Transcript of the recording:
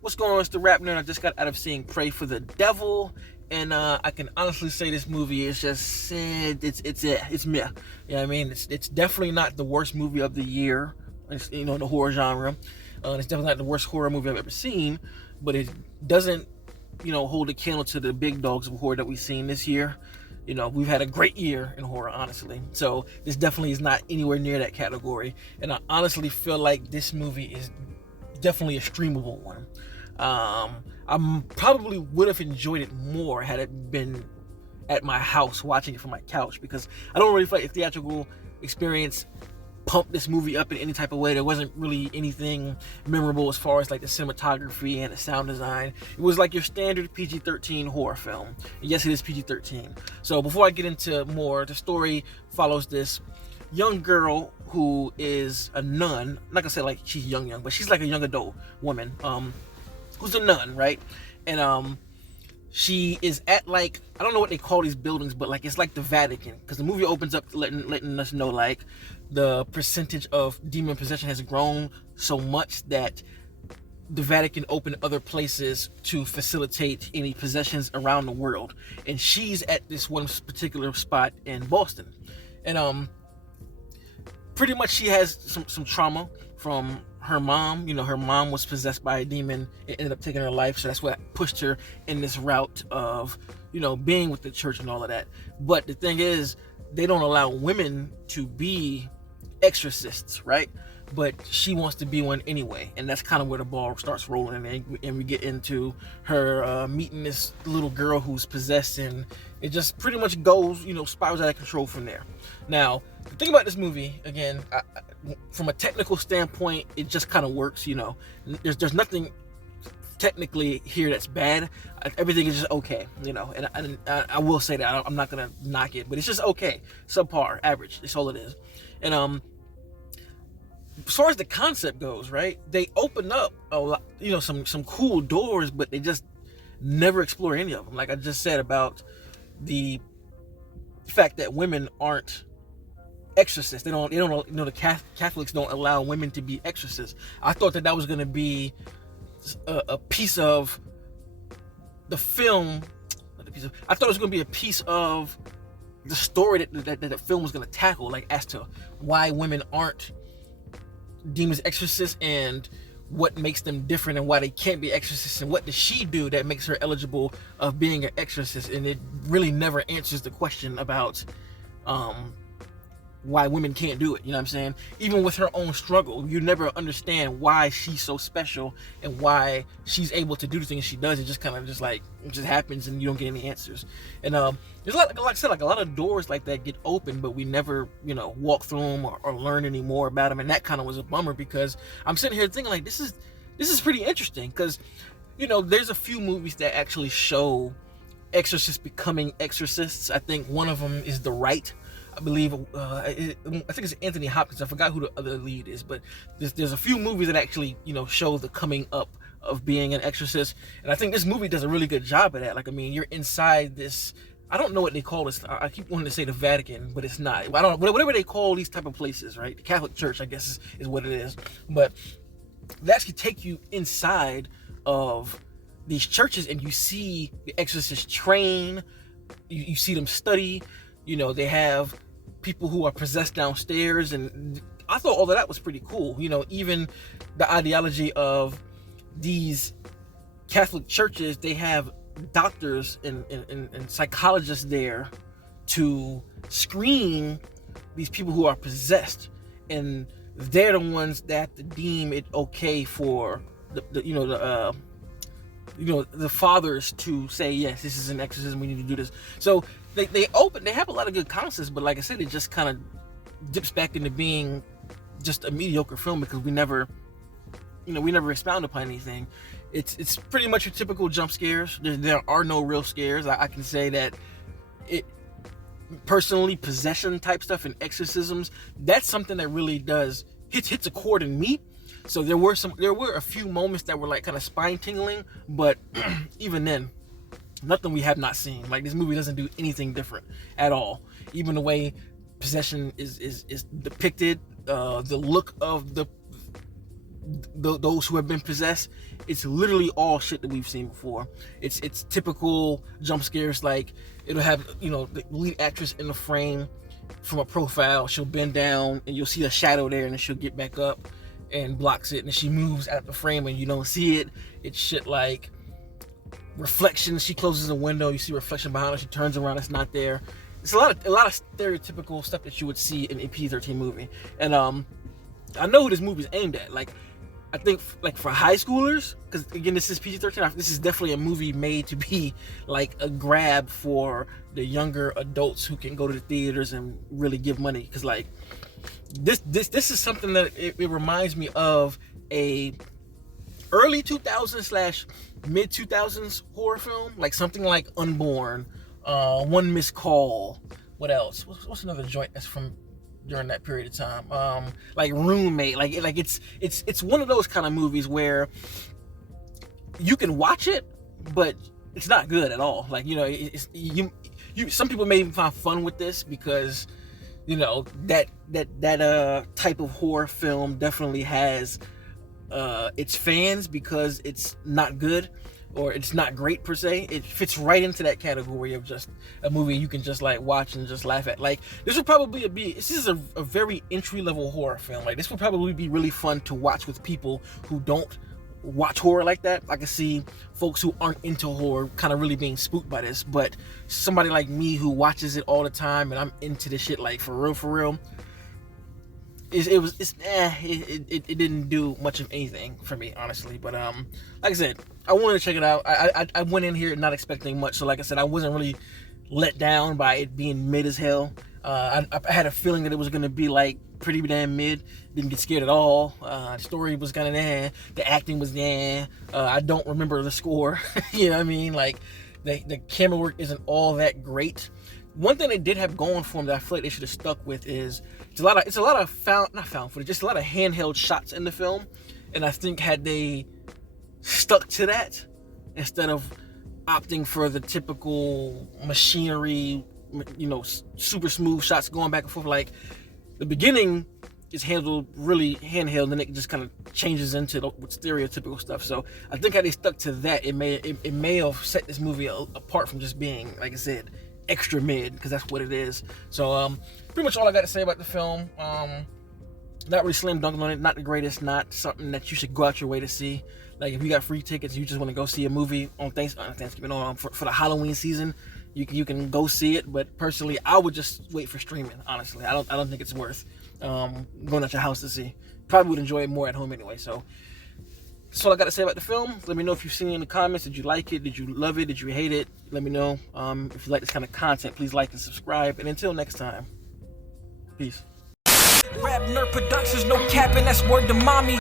What's going on? It's the RapNerd. I just got out of seeing Pray for the Devil, and I can honestly say this movie is just it's meh. Yeah, I mean it's definitely not the worst movie of the year. It's, the horror genre. It's definitely not the worst horror movie I've ever seen, but it doesn't hold a candle to the big dogs of horror that we've seen this year. We've had a great year in horror, honestly. So this definitely is not anywhere near that category. And I honestly feel like this movie is definitely a streamable one. I probably would have enjoyed it more had it been at my house watching it from my couch, because I don't really feel like a theatrical experience pumped this movie up in any type of way. There wasn't really anything memorable as far as like the cinematography and the sound design. It was like your standard PG-13 horror film. And yes, it is PG-13. So before I get into more, the story follows this young girl who is a nun. I'm not gonna say like she's young, but she's like a young adult woman, who's a nun, right? And she is at, like, I don't know what they call these buildings, but like it's like the Vatican, because the movie opens up letting us know like the percentage of demon possession has grown so much that the Vatican opened other places to facilitate any possessions around the world, and she's at this one particular spot in Boston, and pretty much she has some trauma from her mom. Her mom was possessed by a demon. It ended up taking her life, so that's what pushed her in this route of being with the church and all of that. But the thing is, they don't allow women to be exorcists, right? But she wants to be one anyway, and that's kind of where the ball starts rolling, and we get into her meeting this little girl who's possessed, and it just pretty much goes, spirals out of control from there. Now, the thing about this movie, again, from a technical standpoint, it just kind of works. There's nothing technically here that's bad. Everything is just okay, and I will say that I'm not gonna knock it, but it's just okay, subpar, average. That's all it is. And as far as the concept goes, right, they open up a lot, some cool doors, but they just never explore any of them. Like I just said about the fact that women aren't exorcists. They don't the Catholics don't allow women to be exorcists. I thought that was going to be a piece of the film. I thought it was going to be a piece of the story that the film was going to tackle, like as to why women aren't demons exorcists and what makes them different and why they can't be exorcists and what does she do that makes her eligible of being an exorcist. And it really never answers the question about why women can't do it. You know what I'm saying? Even with her own struggle, you never understand why she's so special and why she's able to do the things she does. It just kind of just happens, and you don't get any answers. And there's like I said, like a lot of doors like that get open, but we never walk through them or learn any more about them. And that kind of was a bummer, because I'm sitting here thinking like this is pretty interesting, because there's a few movies that actually show exorcists becoming exorcists. I think one of them is The Rite. I believe I think it's Anthony Hopkins. I forgot who the other lead is, but there's a few movies that actually show the coming up of being an exorcist, and I think this movie does a really good job of that. Like, I mean, you're inside this. I don't know what they call this. I keep wanting to say the Vatican, but it's not. I don't know, whatever they call these type of places, right? The Catholic Church, I guess, is what it is. But they actually take you inside of these churches, and you see the exorcists train. You see them study. They have people who are possessed downstairs, and I thought all of that was pretty cool. Even the ideology of these Catholic churches, they have doctors and psychologists there to screen these people who are possessed, and they're the ones that deem it okay for the fathers to say, yes, this is an exorcism, we need to do this. So they have a lot of good concepts, but like I said, it just kind of dips back into being just a mediocre film, because we never expound upon anything. It's pretty much your typical jump scares. There are no real scares. I can say that it personally, possession type stuff and exorcisms, that's something that really does hits a chord in me. So there were a few moments that were like kind of spine tingling, but even then, nothing we have not seen. Like, this movie doesn't do anything different at all. Even the way possession is depicted, the look of the those who have been possessed, it's literally all shit that we've seen before. It's typical jump scares, like it'll have, you know, the lead actress in the frame from a profile. She'll bend down and you'll see a shadow there, and then she'll get back up and blocks it, and she moves out the frame and you don't see it. It's shit like reflection. She closes a window, you see reflection behind her, she turns around, it's not there. It's a lot of stereotypical stuff that you would see in a PG-13 movie. And I know who this movie's aimed at. Like, I think like for high schoolers, because again, this is PG-13. This is definitely a movie made to be like a grab for the younger adults who can go to the theaters and really give money. Because like this is something that it reminds me of a early 2000s / mid 2000s horror film, like something like Unborn, One Missed Call. What else? What's another joint that's from during that period of time? Like Roommate. Like it's one of those kind of movies where you can watch it, but it's not good at all. Like, you know, you some people may even find fun with this because, you know, that type of horror film definitely has its fans because it's not good or it's not great per se. It fits right into that category of just a movie you can just like watch and just laugh at. Like, this would probably this is a very entry-level horror film. Like, this would probably be really fun to watch with people who don't watch horror like that. I can see folks who aren't into horror kind of really being spooked by this, but somebody like me who watches it all the time and I'm into this shit like for real, it didn't do much of anything for me, honestly. But like I said, I wanted to check it out. I went in here not expecting much, so like I said, I wasn't really let down by it being mid as hell. I had a feeling that it was gonna be like pretty damn mid. Didn't get scared at all. The story was kind of the acting was I don't remember the score. You know what I mean? Like the camera work isn't all that great. One thing they did have going for them that I feel like they should have stuck with is it's a lot of not found footage, just a lot of handheld shots in the film. And I think had they stuck to that instead of opting for the typical machinery, you know, super smooth shots going back and forth, like the beginning is handled really handheld, and then it just kind of changes into the stereotypical stuff. So I think had they stuck to that, it may have set this movie apart from just being, like I said, extra mid, because that's what it is. So pretty much all I got to say about the film. Not really slam dunking on it, not the greatest, not something that you should go out your way to see. Like, if you got free tickets, you just want to go see a movie on Thanksgiving, for the Halloween season, you can go see it. But personally, I would just wait for streaming. Honestly, I don't think it's worth going out your house to see. Probably would enjoy it more at home anyway. So that's all I got to say about the film. Let me know if you've seen it in the comments. Did you like it? Did you love it? Did you hate it? Let me know. If you like this kind of content, please like and subscribe. And until next time, peace. RapNerd Productions, no capping, that's word to mommy.